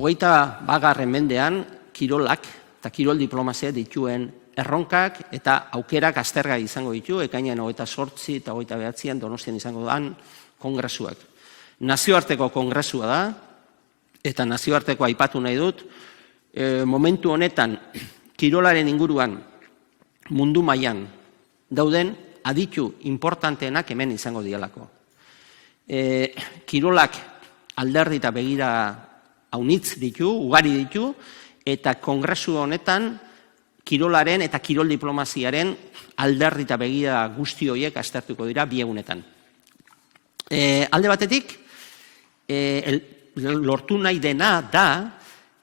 21. mendean kirolak eta kirol diplomazia dituen erronkak eta aukerak aztergai izango ditu, ekainean 28 eta 29 Donostian izango dan kongresuak. Nazioarteko kongresua da, eta nazioarteko aipatu nahi dut, momentu honetan kirolaren inguruan mundu mailan dauden aditu importanteenak hemen izango dialako. Kirolak alderdi eta begira haunitz ditu, ugari ditu, eta kongresu honetan kirolaren eta kirol diplomaziaren alderdi eta begira guzti horiek aztertuko dira bi egunetan. Alde batetik, lortu nahi dena da,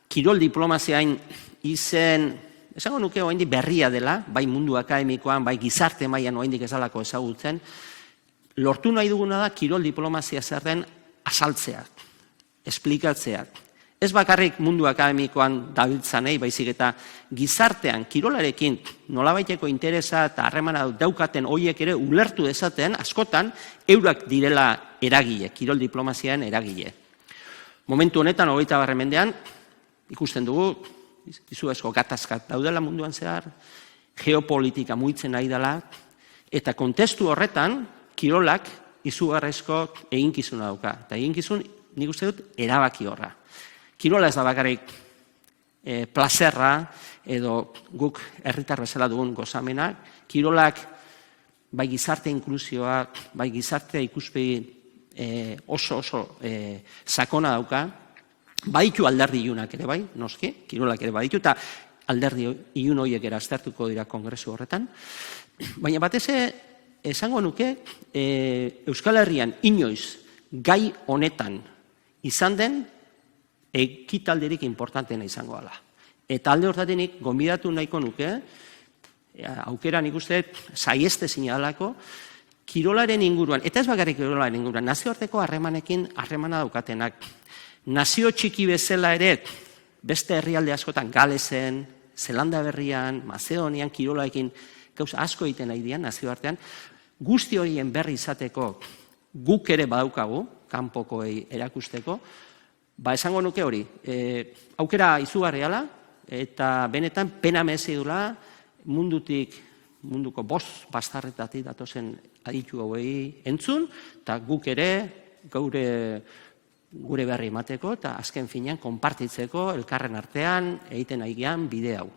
kirol diplomaziain izen, esango nuke oraindik berria dela, bai mundu akademikoan, bai gizarte mailan oraindik ez dalako ezagutzen, lortu nahi duguna da kirol diplomazia zer den azaltzea, esplikatzea. Ez bakarrik mundu akademikoan dabiltzanei, baizik eta gizartean kirolarekin nolabaiteko interesa eta harremana daukaten horiek ere ulertu dezaten, askotan eurak direla eragile, kirol diplomaziaren eragile. Momentu honetan, 21. mendean, ikusten dugu, izugarrizko gatazkat daudela munduan zehar, geopolitika mugitzen ari dela, eta kontestu horretan, kirolak izugarrizko eginkizuna dauka. Eta eginkizun, nik uste dut, erabaki horra. Kirola ez da bakarrik plazerra edo guk herritar bezala dugun gozamena. Kirolak bai gizarte inklusioa, bai gizarte ikuspegi oso sakona dauka. Baditu alderdi ilunak ere bai, noski, kirolak ere baditu, eta alderdi ilun horiek ere aztertuko dira kongresu horretan. Baina batez esango nuke Euskal Herrian inoiz gai honetan izan den ekitaldirik importanteena izango dela. Eta alde horretatik gonbidatu nahiko nuke, aukera nik uste saieste zinalako, kirolaren inguruan, eta ez bakarrik kirolaren inguruan, nazioarteko harremanekin harremana daukatenak. Nazio txiki bezala ere, beste herrialde askotan, Galesen, Zelanda Berrian, Mazedonian, kirolaekin gauza asko egiten nahi dian, nazioartean, guzti horien berri izateko guk ere badaukagu, kanpokoei erakusteko, esango nuke hori, aukera izugarriala, eta benetan pena merezi duela munduko 5 bastarretatik datozen aditu hauei entzun, eta guk ere gure berri emateko, eta azken finean konpartitzeko elkarren artean egiten ari gean bide hau.